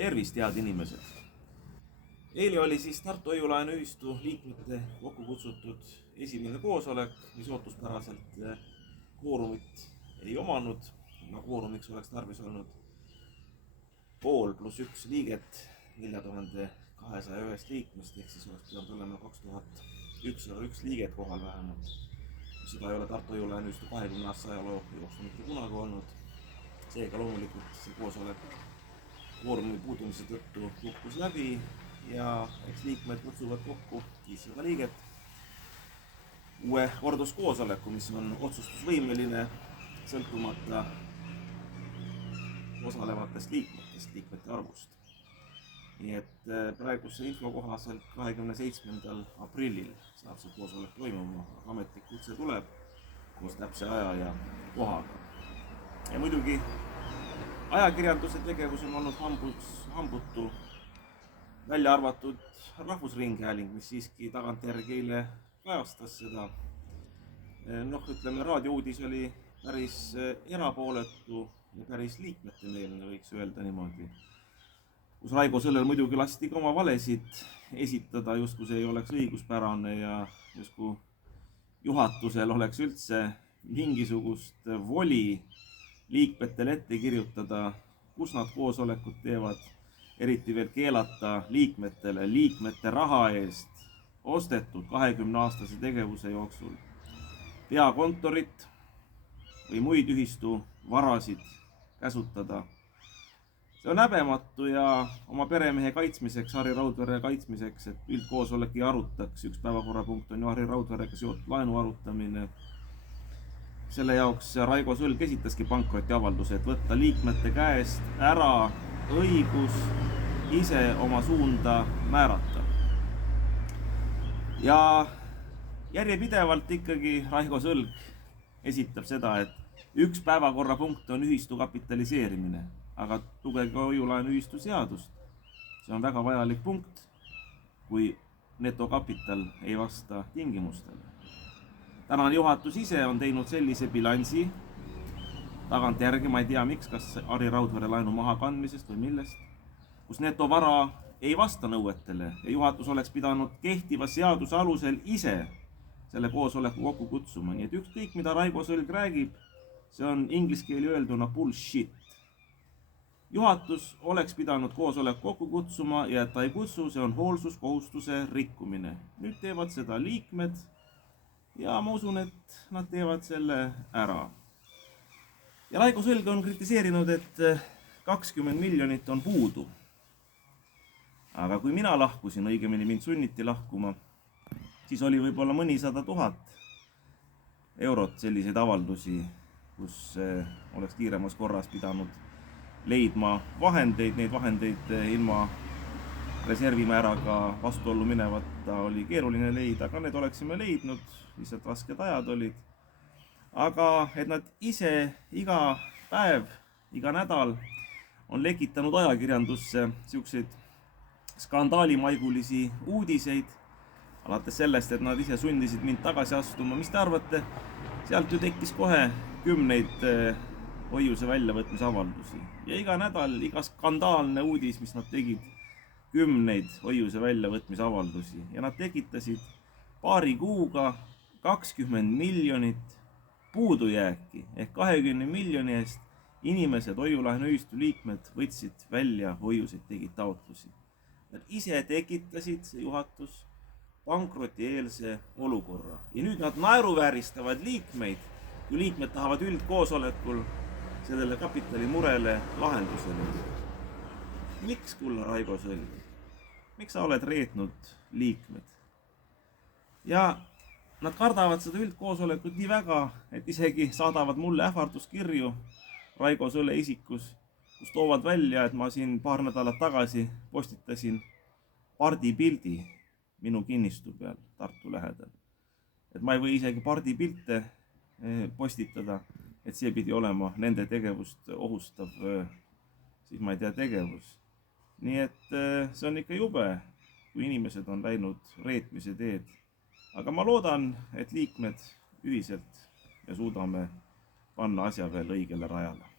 Tervist, head inimesed! Eile oli siis Tartu Hoiu-laenuühistu liikmete kokku kutsutud esimene koosolek, mis ootuspäraselt kvoorumit ei omanud. Kvoorumiks oleks tarvis olnud 5+1 liiget 4201 liikmest, ehk siis oleks pidanud olema 2101 liiget kohal vähemalt. Seda ei ole Tartu Hoiu-laenuühistu 20 aasta ajaloo jooksul mitte kunagi olnud. Seega loomulikult see koosolek kvoorumi puudumise tõttu kukkus läbi ja eks liikmed kutsuvad kokku 500 liiget uue korduskoosoleku, mis on otsustusvõimeline sõltumata osalevatest liikmete arvust. Nii et praeguse info kohaselt 27. aprillil saab see koosolek toimuma, aga ametlik kutse tuleb koos täpse aja ja kohaga. Ja muidugi ajakirjanduse tegevus on olnud hambutu, välja arvatud Rahvusringhääling, mis siiski tagantjärgi eile kajastas seda. Ütleme, raadiouudis oli päris erapooletu ja päris liikmetemeelne, võiks öelda niimoodi. Kus Raigo Sõllel muidugi lasti ka oma valesid esitada, justkui see ei oleks õiguspärane ja justkui juhatusel oleks üldse mingisugust voli liikmetele ette kirjutada, kus nad koosolekud teevad, eriti veel keelata liikmete raha eest ostetud 20-aastase tegevuse jooksul peakontorit või muid ühistu varasid käsutada. See on häbematu ja oma peremehe kaitsmiseks, Harri Raudvere kaitsmiseks, et üldkoosolek ei arutaks. Üks päevakorrapunkt on ju Harri Raudverega seotud laenu arutamine. Selle jaoks Raigo Sõlg esitaski pankrotiavalduse, et võtta liikmete käest ära õigus ise oma suunda määrata. Ja järjepidevalt ikkagi Raigo Sõlg esitab seda, et üks päevakorrapunkt on ühistu kapitaliseerimine, aga lugege Hoiu-laenuühistu seadust. See on väga vajalik punkt, kui netokapital ei vasta tingimustele. Tänane juhatus ise on teinud sellise bilansi, tagantjärgi, ma ei tea miks, kas Harri Raudvere laenu maha kandmisest või millest, kus netovara ei vasta nõuetele ja juhatus oleks pidanud kehtiva seaduse alusel ise selle koosoleku kokku kutsuma. Nii et ükskõik, mida Raigo Sõlg räägib, see on inglise keeli öelduna bullshit. Juhatus oleks pidanud koosoleku kokku kutsuma ja et ta ei kutsu, see on hoolsuskohustuse rikkumine. Nüüd teevad seda liikmed ja ma usun, et nad teevad selle ära. Ja Raigo Sõlg on kritiseerinud, et 20 miljonit on puudu. Aga kui mina lahkusin, õigemini mind sunniti lahkuma, siis oli võib-olla mõnisada tuhat eurot selliseid avaldusi, kus oleks kiiremas korras pidanud leidma vahendeid. Neid vahendeid ilma reservimääraga vastuollu minevata oli keeruline leida, aga need oleksime leidnud, lihtsalt rasked ajad olid. Aga et nad ise iga päev, iga nädal on lekitanud ajakirjandusse siukseid skandaalimaigulisi uudiseid, alates sellest, et nad ise sundisid mind tagasi astuma. Mis te arvate? Sealt ju tekkis kohe 10 hoiuse väljavõtmise avaldusi. Ja iga nädal, iga skandaalne uudis, mis nad tegid, 10 hoiuse väljavõtmise avaldusi. Ja nad tekitasid paari kuuga 20 miljonit puudujääki ehk 20 miljoni eest inimesed, Hoiu-laenuühistu liikmed võtsid välja hoiuseid, tegid taotlusi. Nad ise tekitasid, see juhatus, pankrotieelse olukorra. Ja nüüd nad naeruvääristavad liikmeid, kui liikmed tahavad üldkoosolekul sellele kapitalimurele lahendusele. Miks, kulla Raigo Sõlg? Miks sa oled reetnud liikmed? Ja nad kardavad seda üldkoosolekut nii väga, et isegi saadavad mulle ähvarduskirju Raigo Sõlle isikus, kus toovad välja, et ma siin paar nädalat tagasi postitasin pardipildi minu kinnistu peal Tartu lähedal. Et ma ei või isegi pardipilte postitada, et see pidi olema nende tegevust ohustav, siis ma ei tea, tegevus. Nii et see on ikka jube, kui inimesed on läinud reetmise teed. Aga ma loodan, et liikmed ühiselt ja suudame panna asja veel õigele rajale.